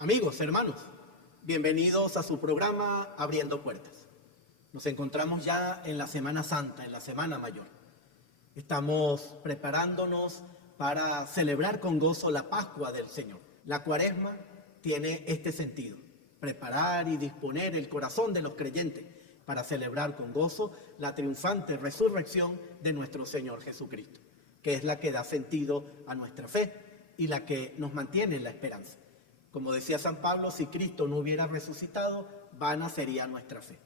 Amigos, hermanos, bienvenidos a su programa Abriendo Puertas. Nos encontramos ya en la Semana Santa, en la Semana Mayor. Estamos preparándonos para celebrar con gozo la Pascua del Señor. La Cuaresma tiene este sentido: preparar y disponer el corazón de los creyentes para celebrar con gozo la triunfante resurrección de nuestro Señor Jesucristo, que es la que da sentido a nuestra fe y la que nos mantiene en la esperanza. Como decía San Pablo, si Cristo no hubiera resucitado, vana sería nuestra fe.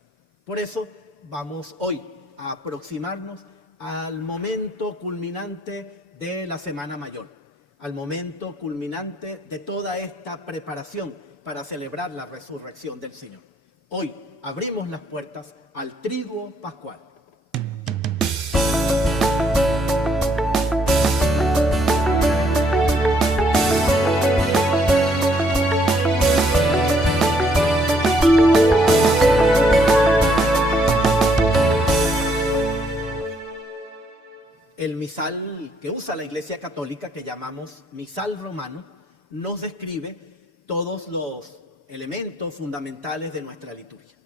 Por eso vamos hoy a aproximarnos al momento culminante de la Semana Mayor, al momento culminante de toda esta preparación para celebrar la resurrección del Señor. Hoy abrimos las puertas al Triduo Pascual. El misal que usa la Iglesia Católica, que llamamos misal romano, nos describe todos los elementos fundamentales de nuestra liturgia.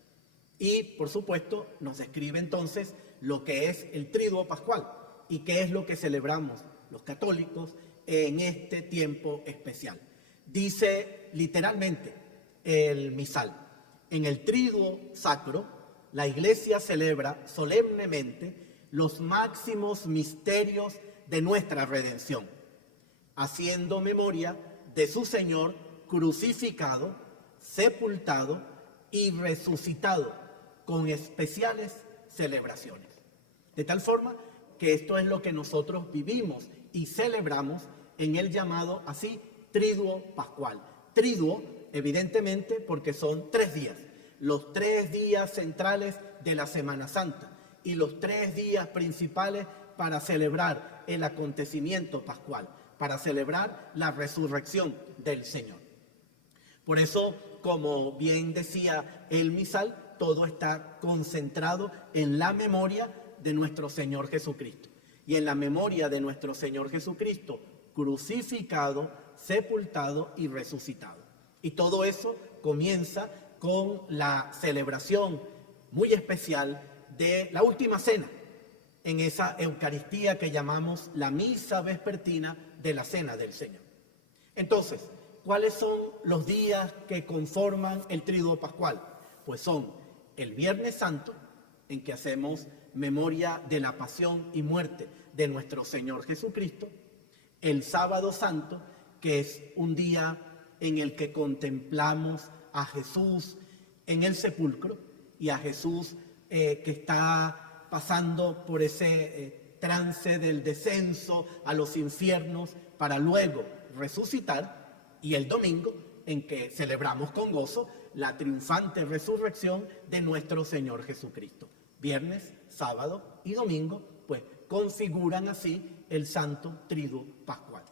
Y, por supuesto, nos describe entonces lo que es el Triduo Pascual y qué es lo que celebramos los católicos en este tiempo especial. Dice literalmente el misal: en el Triduo Sacro, la Iglesia celebra solemnemente los máximos misterios de nuestra redención, haciendo memoria de su Señor crucificado, sepultado y resucitado, con especiales celebraciones. De tal forma que esto es lo que nosotros vivimos y celebramos en el llamado así Triduo Pascual. Triduo, evidentemente, porque son 3 días, los 3 días centrales de la Semana Santa y los 3 días principales para celebrar el acontecimiento pascual, para celebrar la resurrección del Señor. Por eso, como bien decía el misal, todo está concentrado en la memoria de nuestro Señor Jesucristo. Y en la memoria de nuestro Señor Jesucristo, crucificado, sepultado y resucitado. Y todo eso comienza con la celebración muy especial de la última cena, en esa Eucaristía que llamamos la misa vespertina de la Cena del Señor. Entonces, ¿cuáles son los días que conforman el Triduo Pascual? Pues son el Viernes Santo, en que hacemos memoria de la pasión y muerte de nuestro Señor Jesucristo; el Sábado Santo, que es un día en el que contemplamos a Jesús en el sepulcro y a Jesús que está pasando por ese trance del descenso a los infiernos para luego resucitar; y el domingo, en que celebramos con gozo la triunfante resurrección de nuestro Señor Jesucristo. Viernes, sábado y domingo, pues configuran así el Santo Triduo Pascual.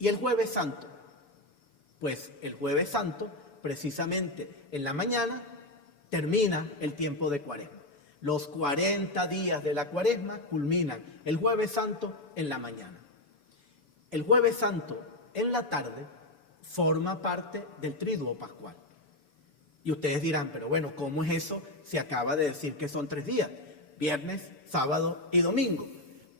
Y el Jueves Santo, pues el Jueves Santo, precisamente en la mañana, termina el tiempo de Cuaresma. Los 40 días de la Cuaresma culminan el Jueves Santo en la mañana. El Jueves Santo en la tarde forma parte del Triduo Pascual. Y ustedes dirán, pero bueno, ¿cómo es eso? Se acaba de decir que son 3 días, viernes, sábado y domingo.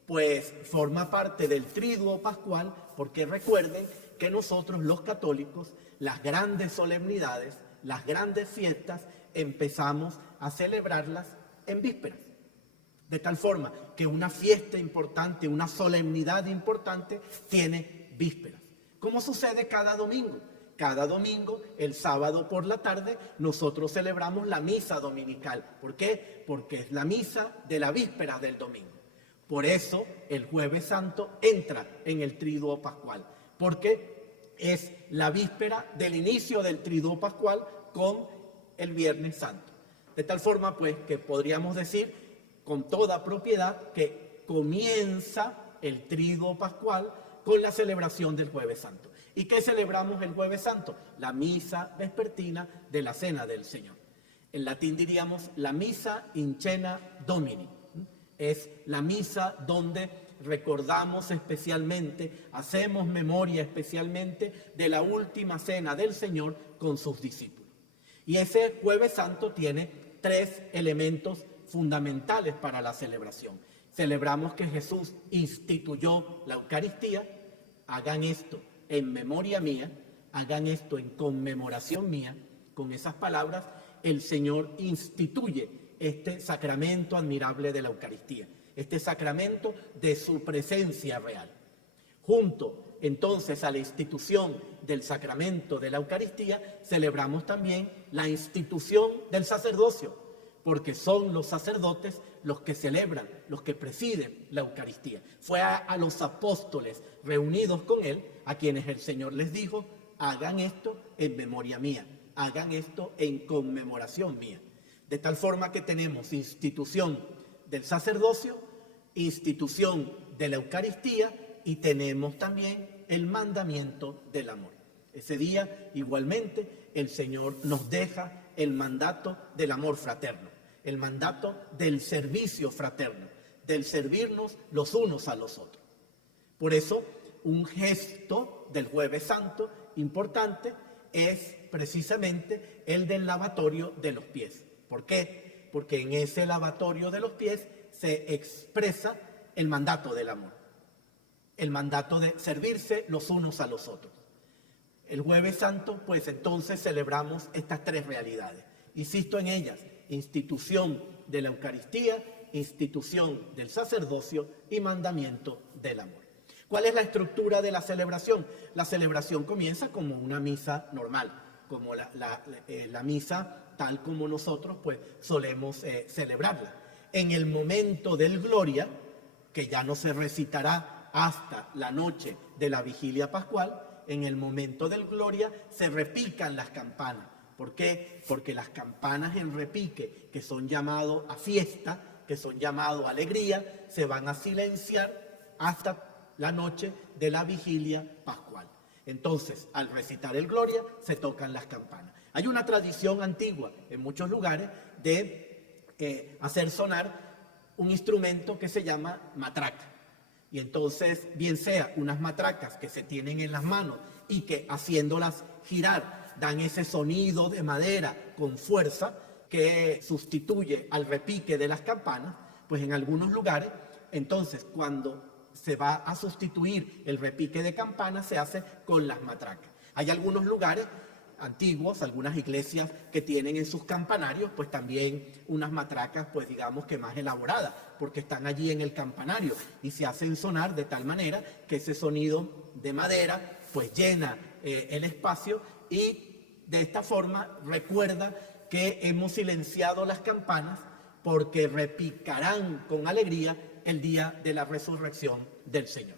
Pues forma parte del Triduo Pascual porque recuerden que nosotros los católicos, las grandes solemnidades, las grandes fiestas, empezamos a celebrarlas en vísperas. De tal forma que una fiesta importante, una solemnidad importante, tiene vísperas. ¿Cómo sucede cada domingo? Cada domingo, el sábado por la tarde, nosotros celebramos la misa dominical. ¿Por qué? Porque es la misa de la víspera del domingo. Por eso el Jueves Santo entra en el Triduo Pascual, porque es la víspera del inicio del Triduo Pascual con el Viernes Santo. De tal forma, pues, que podríamos decir con toda propiedad que comienza el Triduo Pascual con la celebración del Jueves Santo. ¿Y qué celebramos el Jueves Santo? La misa vespertina de la Cena del Señor. En latín diríamos la misa in cena Domini. Es la misa donde recordamos especialmente, hacemos memoria especialmente de la última cena del Señor con sus discípulos. Y ese Jueves Santo tiene 3 elementos fundamentales para la celebración. Celebramos que Jesús instituyó la Eucaristía. Hagan esto en memoria mía, hagan esto en conmemoración mía. Con esas palabras, el Señor instituye este sacramento admirable de la Eucaristía, este sacramento de su presencia real. Junto entonces a la institución del sacramento de la Eucaristía, celebramos también la institución del sacerdocio, porque son los sacerdotes los que celebran, los que presiden la Eucaristía. Fue a los apóstoles reunidos con él a quienes el Señor les dijo: hagan esto en memoria mía, hagan esto en conmemoración mía. De tal forma que tenemos institución del sacerdocio, institución de la Eucaristía y tenemos también el mandamiento del amor. Ese día, igualmente, el Señor nos deja el mandato del amor fraterno, el mandato del servicio fraterno, del servirnos los unos a los otros. Por eso, un gesto del Jueves Santo importante es precisamente el del lavatorio de los pies. ¿Por qué? Porque en ese lavatorio de los pies se expresa el mandato del amor, el mandato de servirse los unos a los otros. El Jueves Santo, pues entonces celebramos estas 3 realidades. Insisto en ellas: institución de la Eucaristía, institución del sacerdocio y mandamiento del amor. ¿Cuál es la estructura de la celebración? La celebración comienza como una misa normal, como la misa tal como nosotros pues solemos celebrarla. En el momento del Gloria, que ya no se recitará hasta la noche de la vigilia pascual, en el momento del Gloria se repican las campanas. ¿Por qué? Porque las campanas en repique, que son llamados a fiesta, que son llamados a alegría, se van a silenciar hasta la noche de la vigilia pascual. Entonces, al recitar el Gloria, se tocan las campanas. Hay una tradición antigua en muchos lugares de hacer sonar un instrumento que se llama matraca. Y entonces, bien sea unas matracas que se tienen en las manos y que haciéndolas girar dan ese sonido de madera con fuerza que sustituye al repique de las campanas, pues en algunos lugares, entonces cuando se va a sustituir el repique de campanas, se hace con las matracas. Hay algunos lugares antiguos, algunas iglesias que tienen en sus campanarios, pues también unas matracas, pues digamos que más elaboradas, porque están allí en el campanario y se hacen sonar de tal manera que ese sonido de madera, pues llena el espacio y de esta forma recuerda que hemos silenciado las campanas porque repicarán con alegría el día de la resurrección del Señor.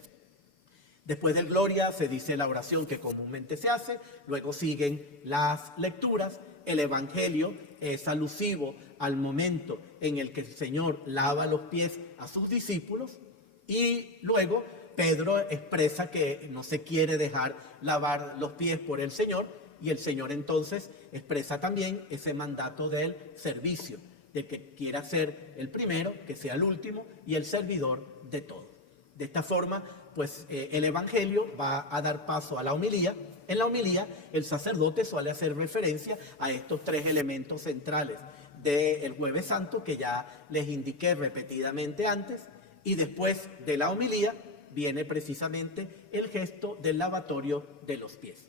Después del Gloria se dice la oración que comúnmente se hace, luego siguen las lecturas, el Evangelio es alusivo al momento en el que el Señor lava los pies a sus discípulos y luego Pedro expresa que no se quiere dejar lavar los pies por el Señor y el Señor entonces expresa también ese mandato del servicio, de que quiera ser el primero, que sea el último y el servidor de todos. De esta forma, pues el Evangelio va a dar paso a la homilía. En la homilía, el sacerdote suele hacer referencia a estos 3 elementos centrales del Jueves Santo que ya les indiqué repetidamente antes, y después de la homilía viene precisamente el gesto del lavatorio de los pies.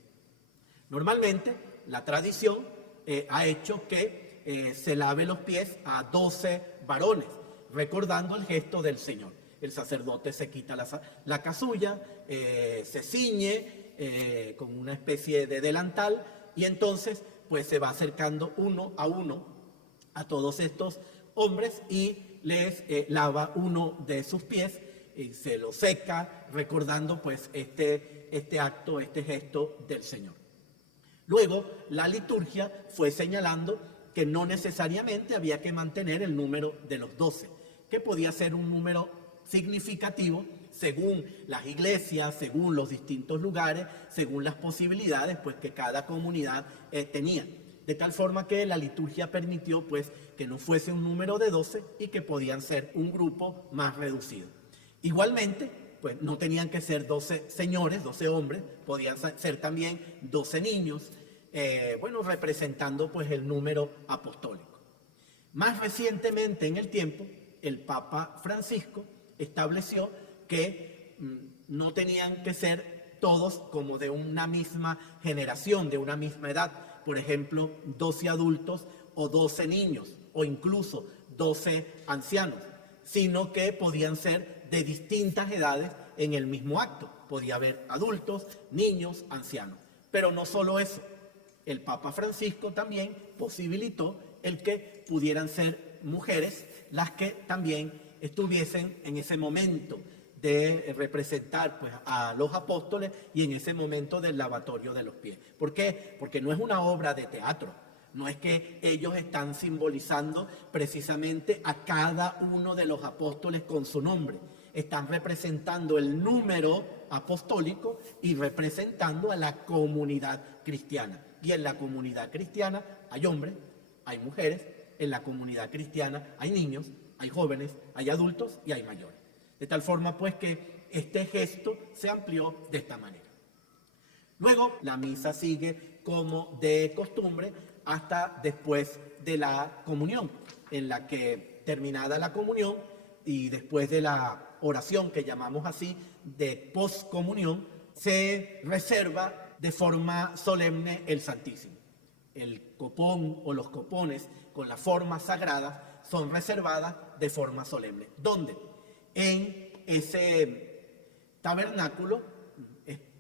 Normalmente, la tradición ha hecho que se lave los pies a 12 varones, recordando el gesto del Señor. El sacerdote se quita la casulla, se ciñe con una especie de delantal y entonces pues se va acercando uno a todos estos hombres y les lava uno de sus pies y se lo seca recordando pues este acto, este gesto del Señor. Luego la liturgia fue señalando que no necesariamente había que mantener el número de los 12, que podía ser un número significativo según las iglesias, según los distintos lugares, según las posibilidades pues que cada comunidad tenía. De tal forma que la liturgia permitió pues que no fuese un número de 12 y que podían ser un grupo más reducido. Igualmente, pues no tenían que ser 12 señores, 12 hombres, podían ser también 12 niños, representando pues el número apostólico. Más recientemente en el tiempo, el Papa Francisco estableció que no tenían que ser todos como de una misma generación, de una misma edad. Por ejemplo, 12 adultos o 12 niños o incluso 12 ancianos, sino que podían ser de distintas edades en el mismo acto. Podía haber adultos, niños, ancianos. Pero no solo eso. El Papa Francisco también posibilitó el que pudieran ser mujeres las que también estuviesen en ese momento de representar pues, a los apóstoles y en ese momento del lavatorio de los pies. ¿Por qué? Porque no es una obra de teatro, no es que ellos están simbolizando precisamente a cada uno de los apóstoles con su nombre, están representando el número apostólico y representando a la comunidad cristiana. Y en la comunidad cristiana hay hombres, hay mujeres, en la comunidad cristiana hay niños, hay jóvenes, hay adultos y hay mayores. De tal forma pues que este gesto se amplió de esta manera. Luego la misa sigue como de costumbre hasta después de la comunión, en la que terminada la comunión y después de la oración que llamamos así de poscomunión, se reserva de forma solemne el Santísimo. El copón o los copones con las formas sagradas son reservadas de forma solemne. ¿Dónde? En ese tabernáculo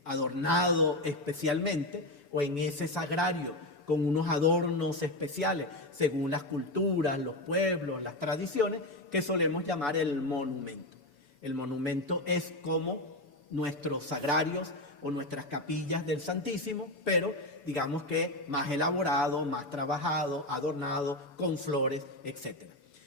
adornado especialmente o en ese sagrario con unos adornos especiales según las culturas, los pueblos, las tradiciones que solemos llamar el monumento. El monumento es como nuestros sagrarios o nuestras capillas del Santísimo, pero digamos que más elaborado, más trabajado, adornado, con flores, etc.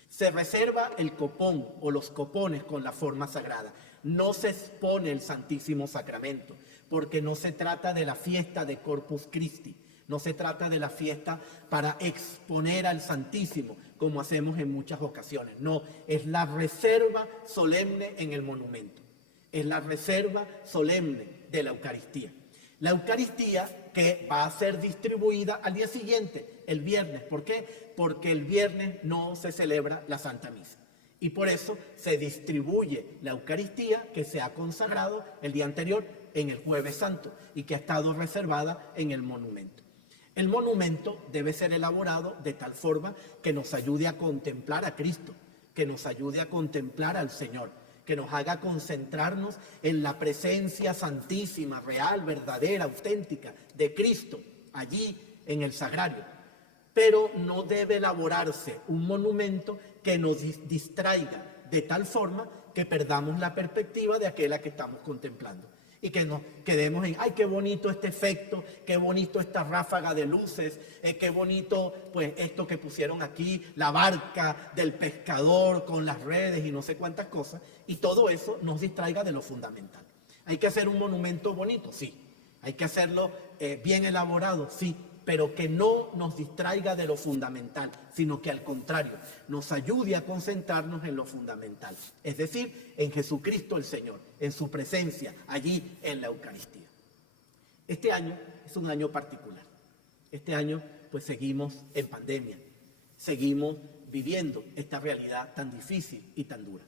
Se reserva el copón o los copones con la forma sagrada. No se expone el Santísimo Sacramento, porque no se trata de la fiesta de Corpus Christi, no se trata de la fiesta para exponer al Santísimo, como hacemos en muchas ocasiones. No, es la reserva solemne en el monumento. Es la reserva solemne de la Eucaristía. La Eucaristía que va a ser distribuida al día siguiente, el viernes. ¿Por qué? Porque el viernes no se celebra la Santa Misa. Y por eso se distribuye la Eucaristía que se ha consagrado el día anterior en el Jueves Santo y que ha estado reservada en el monumento. El monumento debe ser elaborado de tal forma que nos ayude a contemplar a Cristo, que nos ayude a contemplar al Señor, que nos haga concentrarnos en la presencia santísima, real, verdadera, auténtica de Cristo, allí en el sagrario. Pero no debe elaborarse un monumento que nos distraiga de tal forma que perdamos la perspectiva de aquella que estamos contemplando. Y que nos quedemos en, ay, qué bonito este efecto, qué bonito esta ráfaga de luces, qué bonito, pues, esto que pusieron aquí, la barca del pescador con las redes y no sé cuántas cosas, y todo eso nos distraiga de lo fundamental. ¿Hay que hacer un monumento bonito? Sí. ¿Hay que hacerlo bien elaborado? Sí. Pero que no nos distraiga de lo fundamental, sino que al contrario, nos ayude a concentrarnos en lo fundamental, es decir, en Jesucristo el Señor, en su presencia allí en la Eucaristía. Este año es un año particular. Este año pues seguimos en pandemia, seguimos viviendo esta realidad tan difícil y tan dura.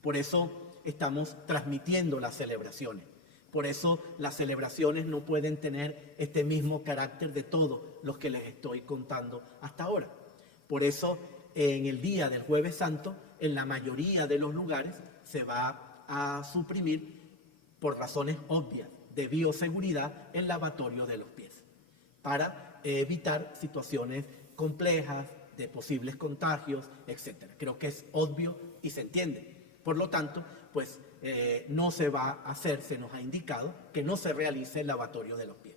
Por eso estamos transmitiendo las celebraciones. Por eso las celebraciones no pueden tener este mismo carácter de todos los que les estoy contando hasta ahora. Por eso en el día del Jueves Santo, en la mayoría de los lugares, se va a suprimir, por razones obvias de bioseguridad, el lavatorio de los pies, para evitar situaciones complejas de posibles contagios, etc. Creo que es obvio y se entiende. Por lo tanto, pues no se va a hacer, se nos ha indicado que no se realice el lavatorio de los pies.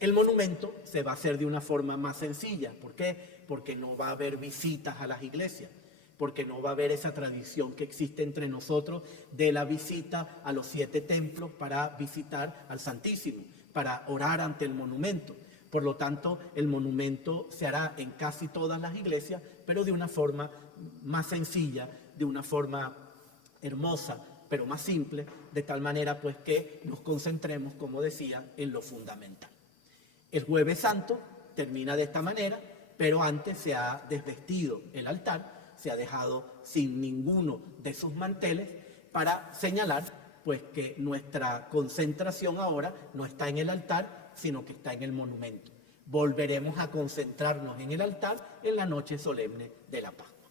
El monumento se va a hacer de una forma más sencilla. ¿Por qué? Porque no va a haber visitas a las iglesias, porque no va a haber esa tradición que existe entre nosotros de la visita a los 7 templos para visitar al Santísimo, para orar ante el monumento. Por lo tanto, el monumento se hará en casi todas las iglesias, pero de una forma más sencilla, de una forma hermosa, pero más simple, de tal manera pues que nos concentremos, como decía, en lo fundamental. El Jueves Santo termina de esta manera, pero antes se ha desvestido el altar, se ha dejado sin ninguno de sus manteles para señalar pues que nuestra concentración ahora no está en el altar, sino que está en el monumento. Volveremos a concentrarnos en el altar en la noche solemne de la Pascua.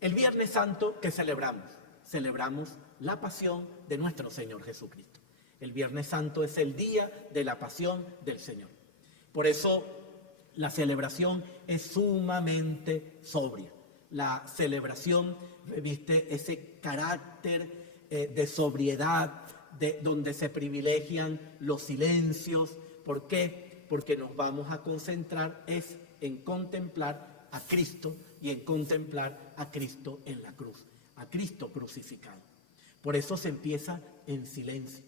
El Viernes Santo, ¿qué celebramos? Celebramos la pasión de nuestro Señor Jesucristo. El Viernes Santo es el día de la pasión del Señor. Por eso la celebración es sumamente sobria. La celebración reviste ese carácter de sobriedad, donde se privilegian los silencios. ¿Por qué? Porque nos vamos a concentrar en contemplar a Cristo y en contemplar a Cristo en la cruz, a Cristo crucificado. Por eso se empieza en silencio.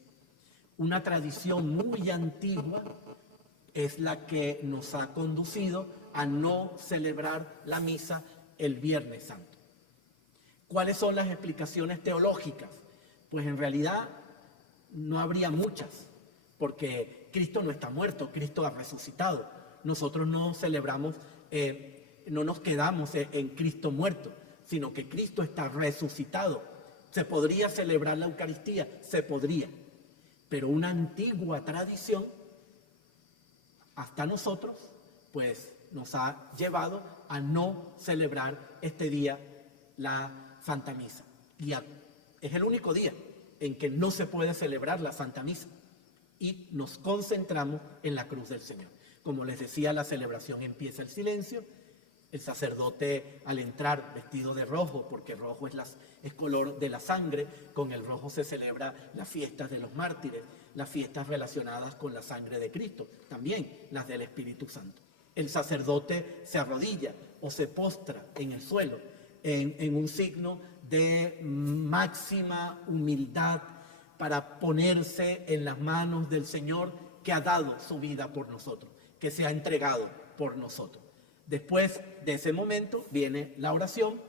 Una tradición muy antigua es la que nos ha conducido a no celebrar la misa el Viernes Santo. ¿Cuáles son las explicaciones teológicas? Pues en realidad no habría muchas, porque Cristo no está muerto, Cristo ha resucitado. Nosotros no celebramos, no nos quedamos en Cristo muerto, sino que Cristo está resucitado. ¿Se podría celebrar la Eucaristía? Se podría, pero una antigua tradición hasta nosotros, pues nos ha llevado a no celebrar este día la Santa Misa. Y es el único día en que no se puede celebrar la Santa Misa y nos concentramos en la cruz del Señor. Como les decía, la celebración empieza el silencio. El sacerdote, al entrar vestido de rojo, porque rojo es color de la sangre, con el rojo se celebra las fiestas de los mártires, las fiestas relacionadas con la sangre de Cristo, también las del Espíritu Santo. El sacerdote se arrodilla o se postra en el suelo en un signo de máxima humildad para ponerse en las manos del Señor que ha dado su vida por nosotros, que se ha entregado por nosotros. Después de ese momento viene la oración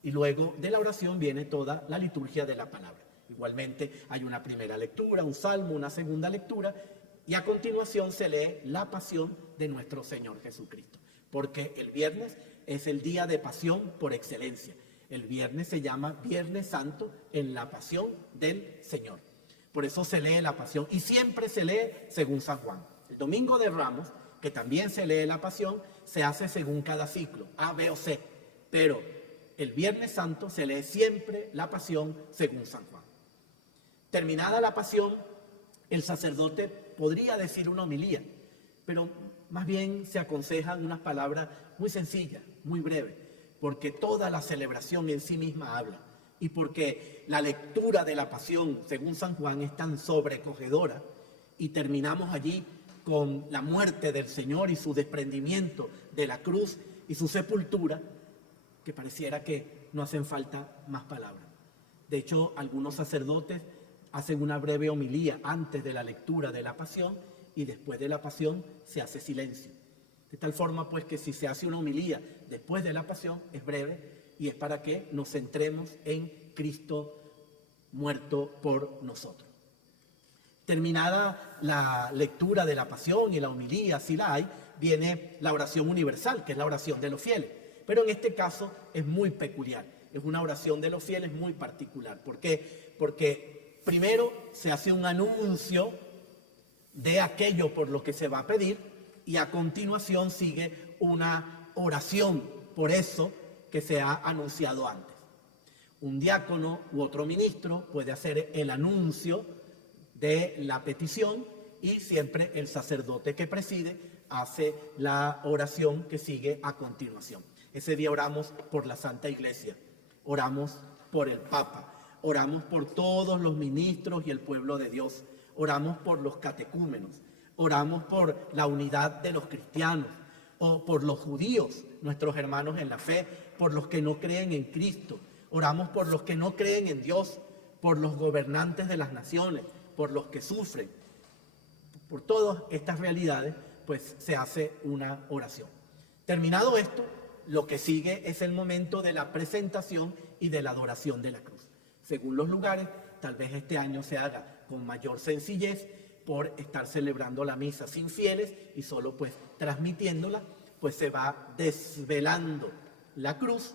y luego de la oración viene toda la liturgia de la palabra. Igualmente hay una primera lectura, un salmo, una segunda lectura y a continuación se lee la pasión de nuestro Señor Jesucristo, porque el viernes es el día de pasión por excelencia. El viernes se llama Viernes Santo en la pasión del Señor. Por eso se lee la pasión y siempre se lee según San Juan. El domingo de Ramos, que también se lee la pasión, se hace según cada ciclo, A, B o C. Pero el Viernes Santo se lee siempre la pasión según San Juan. Terminada la pasión, el sacerdote podría decir una homilía, pero más bien se aconsejan unas palabras muy sencillas, muy breves, porque toda la celebración en sí misma habla y porque la lectura de la pasión según San Juan es tan sobrecogedora y terminamos allí con la muerte del Señor y su desprendimiento de la cruz y su sepultura, que pareciera que no hacen falta más palabras. De hecho, algunos sacerdotes hacen una breve homilía antes de la lectura de la pasión y después de la pasión se hace silencio. De tal forma pues que si se hace una homilía después de la pasión es breve y es para que nos centremos en Cristo muerto por nosotros. Terminada la lectura de la pasión y la homilía, si la hay, viene la oración universal, que es la oración de los fieles. Pero en este caso es muy peculiar, es una oración de los fieles muy particular. ¿Por qué? Porque primero se hace un anuncio de aquello por lo que se va a pedir y a continuación sigue una oración por eso que se ha anunciado antes. Un diácono u otro ministro puede hacer el anuncio de la petición y siempre el sacerdote que preside hace la oración que sigue a continuación. Ese día oramos por la Santa Iglesia, oramos por el Papa, oramos por todos los ministros y el pueblo de Dios, oramos por los catecúmenos, oramos por la unidad de los cristianos, o por los judíos, nuestros hermanos en la fe, por los que no creen en Cristo, oramos por los que no creen en Dios, por los gobernantes de las naciones, por los que sufren. Por todas estas realidades, pues se hace una oración. Terminado esto, lo que sigue es el momento de la presentación y de la adoración de la cruz. según los lugares. Tal vez este año se haga con mayor sencillez por estar celebrando la misa sin fieles y solo pues transmitiéndola, pues se va desvelando la cruz,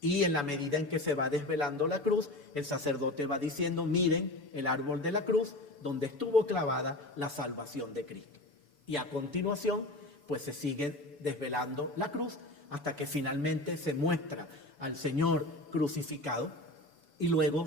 y en la medida en que se va desvelando la cruz, el sacerdote va diciendo: miren el árbol de la cruz donde estuvo clavada la salvación de Cristo. Y a continuación pues se sigue desvelando la cruz hasta que finalmente se muestra al Señor crucificado, y luego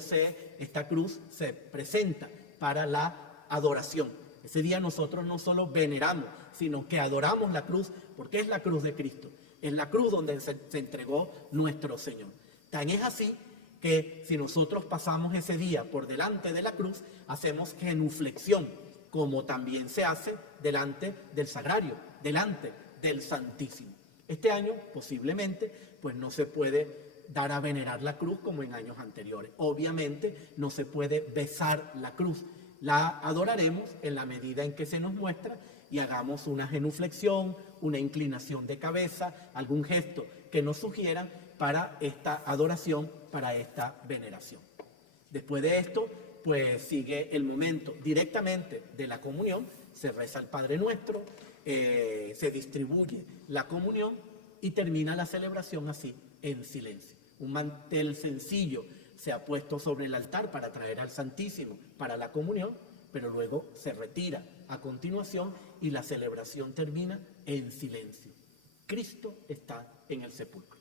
esta cruz se presenta para la adoración. Ese día nosotros no solo veneramos, sino que adoramos la cruz, porque es la cruz de Cristo. Es la cruz donde se entregó nuestro Señor. Tan es así que si nosotros pasamos ese día por delante de la cruz, hacemos genuflexión, como también se hace delante del sagrario, delante del Santísimo. Este año posiblemente pues no se puede dar a venerar la cruz como en años anteriores. Obviamente no se puede besar la cruz. La adoraremos en la medida en que se nos muestra y hagamos una genuflexión, una inclinación de cabeza, algún gesto que nos sugiera para esta adoración, para esta veneración. Después de esto, pues sigue el momento directamente de la comunión, se reza el Padre Nuestro, se distribuye la comunión y termina la celebración así, en silencio. Un mantel sencillo se ha puesto sobre el altar para traer al Santísimo para la comunión, pero luego se retira a continuación y la celebración termina en silencio. Cristo está en el sepulcro.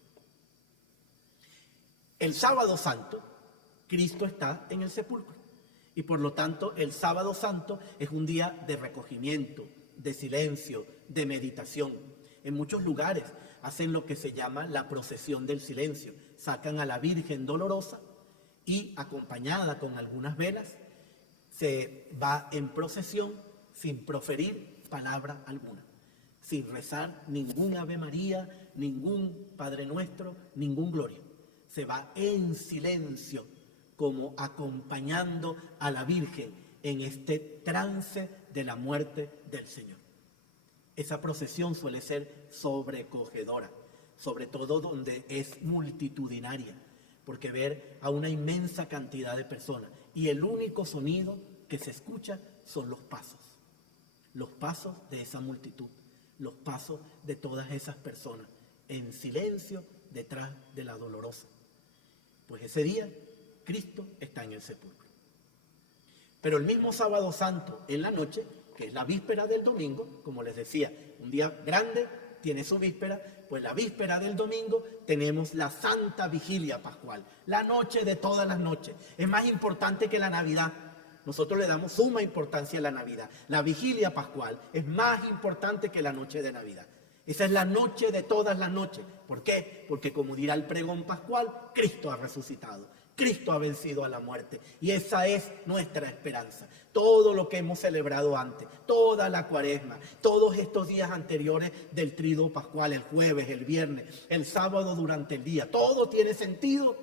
El sábado santo, Cristo está en el sepulcro. Y por lo tanto, el sábado santo es un día de recogimiento, de silencio, de meditación. En muchos lugares hacen lo que se llama la procesión del silencio. Sacan a la Virgen Dolorosa y, acompañada con algunas velas, se va en procesión sin proferir palabra alguna, sin rezar ningún Ave María, ningún Padre Nuestro, ningún Gloria. Se va en silencio, como acompañando a la Virgen en este trance de la muerte del Señor. Esa procesión suele ser sobrecogedora, sobre todo donde es multitudinaria, porque ver a una inmensa cantidad de personas y el único sonido que se escucha son los pasos de esa multitud, los pasos de todas esas personas en silencio detrás de la dolorosa. Pues ese día Cristo está en el sepulcro. Pero el mismo sábado santo en la noche, que es la víspera del domingo, como les decía, un día grande tiene su víspera, pues la víspera del domingo tenemos la Santa Vigilia Pascual, la noche de todas las noches. Es más importante que la Navidad. Nosotros le damos suma importancia a la Navidad. La Vigilia Pascual es más importante que la noche de Navidad. Esa es la noche de todas las noches. ¿Por qué? Porque, como dirá el pregón pascual, Cristo ha resucitado. Cristo ha vencido a la muerte y esa es nuestra esperanza. Todo lo que hemos celebrado antes, toda la Cuaresma, todos estos días anteriores del Triduo Pascual, el jueves, el viernes, el sábado durante el día, todo tiene sentido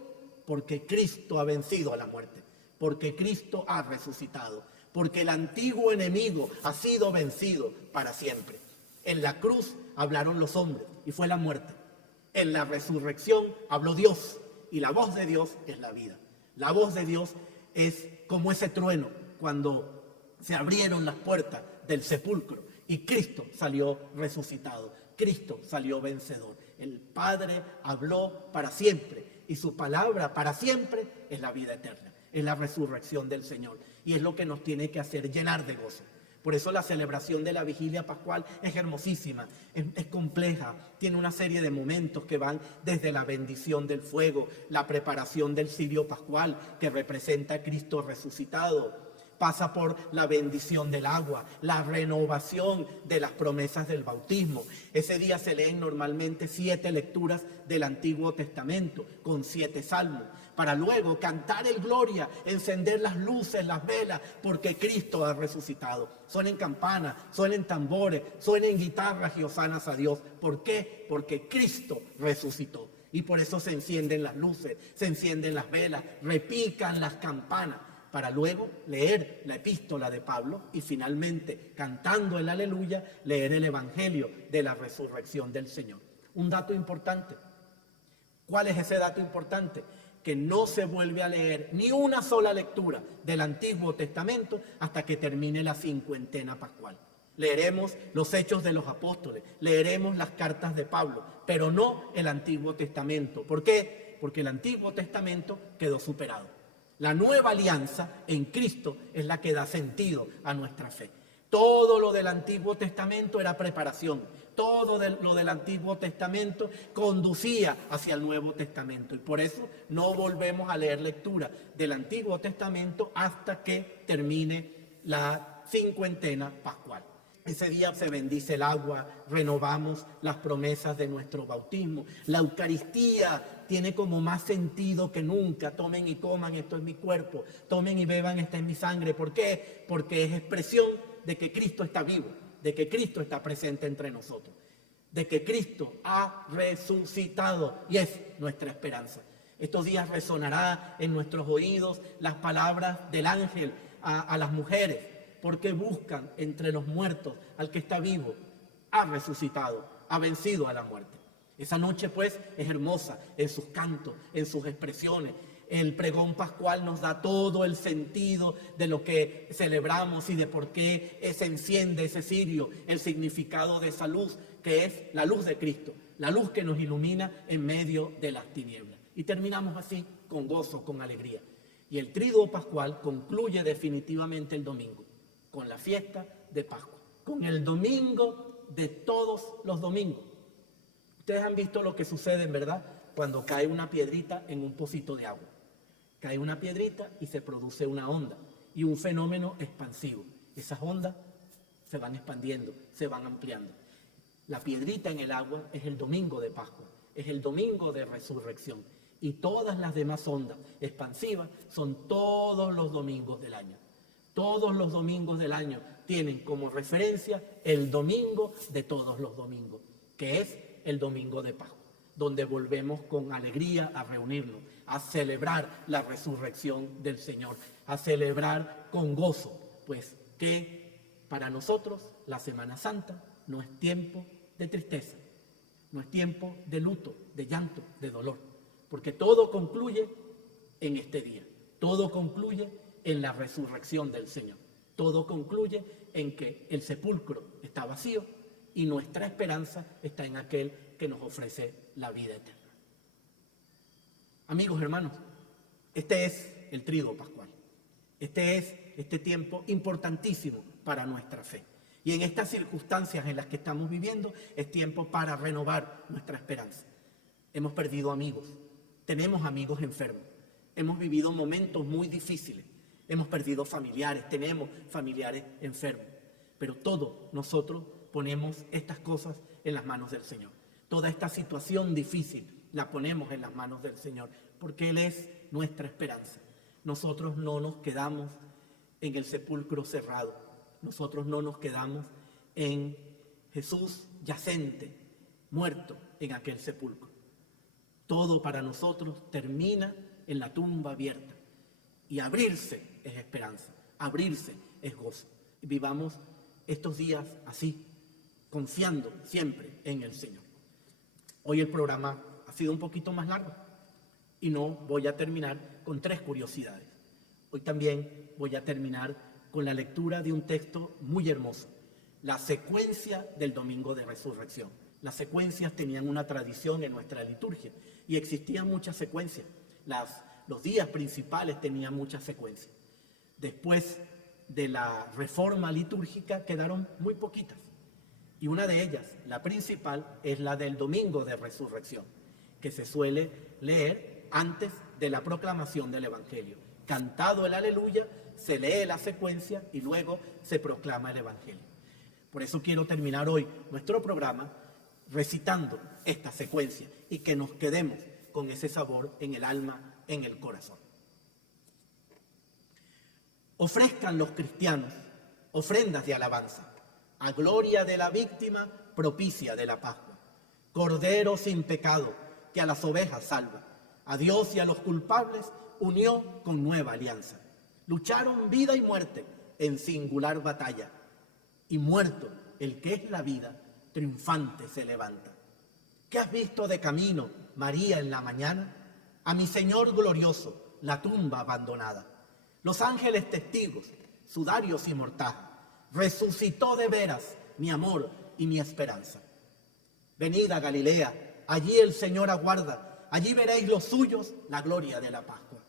porque Cristo ha vencido a la muerte, porque Cristo ha resucitado, porque el antiguo enemigo ha sido vencido para siempre. En la cruz hablaron los hombres y fue la muerte. En la resurrección habló Dios. Y la voz de Dios es la vida. La voz de Dios es como ese trueno cuando se abrieron las puertas del sepulcro y Cristo salió resucitado. Cristo salió vencedor. El Padre habló para siempre y su palabra para siempre es la vida eterna. Es la resurrección del Señor y es lo que nos tiene que hacer llenar de gozo. Por eso la celebración de la Vigilia Pascual es hermosísima, es compleja, tiene una serie de momentos que van desde la bendición del fuego, la preparación del cirio pascual que representa a Cristo resucitado, pasa por la bendición del agua, la renovación de las promesas del bautismo. Ese día se leen normalmente 7 lecturas del Antiguo Testamento con 7 salmos, para luego cantar el Gloria, encender las luces, las velas, porque Cristo ha resucitado. Suenen campanas, suenen tambores, suenen guitarras y hosanas a Dios. ¿Por qué? Porque Cristo resucitó. Y por eso se encienden las luces, se encienden las velas, repican las campanas, para luego leer la epístola de Pablo y finalmente, cantando el aleluya, leer el evangelio de la resurrección del Señor. Un dato importante. ¿Cuál es ese dato importante? Que que no se vuelve a leer ni una sola lectura del Antiguo Testamento hasta que termine la cincuentena pascual. Leeremos los Hechos de los Apóstoles, leeremos las cartas de Pablo, pero no el Antiguo Testamento. ¿Por qué? Porque el Antiguo Testamento quedó superado. La nueva alianza en Cristo es la que da sentido a nuestra fe. Todo lo del Antiguo Testamento era preparación. Todo lo del Antiguo Testamento conducía hacia el Nuevo Testamento. Y por eso no volvemos a leer lectura del Antiguo Testamento hasta que termine la cincuentena pascual. Ese día se bendice el agua, renovamos las promesas de nuestro bautismo. La Eucaristía tiene como más sentido que nunca. Tomen y coman, esto es mi cuerpo. Tomen y beban, esta es mi sangre. ¿Por qué? Porque es expresión de que Cristo está vivo, de que Cristo está presente entre nosotros, de que Cristo ha resucitado y es nuestra esperanza. Estos días resonará en nuestros oídos las palabras del ángel a las mujeres, porque buscan entre los muertos al que está vivo, ha resucitado, ha vencido a la muerte. Esa noche pues es hermosa en sus cantos, en sus expresiones. El pregón pascual nos da todo el sentido de lo que celebramos y de por qué se enciende ese cirio, el significado de esa luz, que es la luz de Cristo, la luz que nos ilumina en medio de las tinieblas. Y terminamos así, con gozo, con alegría. Y el Tríduo Pascual concluye definitivamente el domingo, con la fiesta de Pascua, con el domingo de todos los domingos. Ustedes han visto lo que sucede, en verdad, cuando cae una piedrita en un pocito de agua. Cae una piedrita y se produce una onda y un fenómeno expansivo. Esas ondas se van expandiendo, se van ampliando. La piedrita en el agua es el domingo de Pascua, es el domingo de resurrección. Y todas las demás ondas expansivas son todos los domingos del año. Todos los domingos del año tienen como referencia el domingo de todos los domingos, que es el domingo de Pascua, donde volvemos con alegría a reunirnos, a celebrar la resurrección del Señor, a celebrar con gozo, pues que para nosotros la Semana Santa no es tiempo de tristeza, no es tiempo de luto, de llanto, de dolor, porque todo concluye en este día, todo concluye en la resurrección del Señor, todo concluye en que el sepulcro está vacío y nuestra esperanza está en aquel que nos ofrece la vida eterna. Amigos, hermanos, este es el Tríduo Pascual. Este es este tiempo importantísimo para nuestra fe. Y en estas circunstancias en las que estamos viviendo, es tiempo para renovar nuestra esperanza. Hemos perdido amigos, tenemos amigos enfermos, hemos vivido momentos muy difíciles, hemos perdido familiares, tenemos familiares enfermos. Pero todos nosotros ponemos estas cosas en las manos del Señor. Toda esta situación difícil la ponemos en las manos del Señor, porque Él es nuestra esperanza. Nosotros no nos quedamos en el sepulcro cerrado, nosotros no nos quedamos en Jesús yacente, muerto en aquel sepulcro. Todo para nosotros termina en la tumba abierta, y abrirse es esperanza, abrirse es gozo. Y vivamos estos días así, confiando siempre en el Señor. Hoy el programa ha sido un poquito más largo y no voy a terminar con 3 curiosidades. Hoy también voy a terminar con la lectura de un texto muy hermoso, la secuencia del Domingo de Resurrección. Las secuencias tenían una tradición en nuestra liturgia y existían muchas secuencias. Los días principales tenían muchas secuencias. Después de la reforma litúrgica quedaron muy poquitas. Y una de ellas, la principal, es la del Domingo de Resurrección, que se suele leer antes de la proclamación del Evangelio. Cantado el Aleluya, se lee la secuencia y luego se proclama el Evangelio. Por eso quiero terminar hoy nuestro programa recitando esta secuencia y que nos quedemos con ese sabor en el alma, en el corazón. Ofrezcan los cristianos ofrendas de alabanza a gloria de la víctima propicia de la Pascua. Cordero sin pecado, que a las ovejas salva, a Dios y a los culpables unió con nueva alianza. Lucharon vida y muerte en singular batalla, y muerto el que es la vida, triunfante se levanta. ¿Qué has visto de camino, María, en la mañana? a mi Señor glorioso, la tumba abandonada. Los ángeles testigos, sudarios y mortaja, resucitó de veras mi amor y mi esperanza. Venid a Galilea, allí el Señor aguarda, allí veréis los suyos la gloria de la Pascua.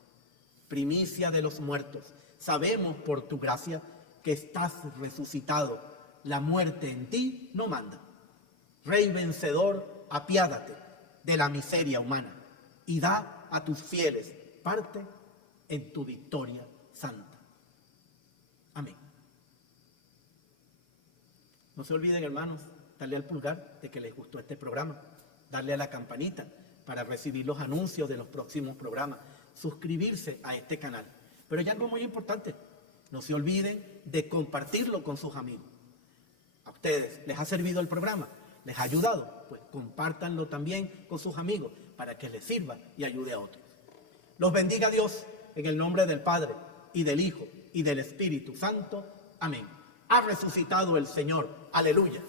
Primicia de los muertos, sabemos por tu gracia que estás resucitado, la muerte en ti no manda. Rey vencedor, apiádate de la miseria humana y da a tus fieles parte en tu victoria santa. Amén. No se olviden, hermanos, darle al pulgar de que les gustó este programa, darle a la campanita para recibir los anuncios de los próximos programas, suscribirse a este canal. Pero hay algo muy importante, no se olviden de compartirlo con sus amigos. ¿A ustedes les ha servido el programa? ¿Les ha ayudado? Pues compártanlo también con sus amigos para que les sirva y ayude a otros. Los bendiga Dios en el nombre del Padre y del Hijo y del Espíritu Santo. Amén. Ha resucitado el Señor. Aleluya.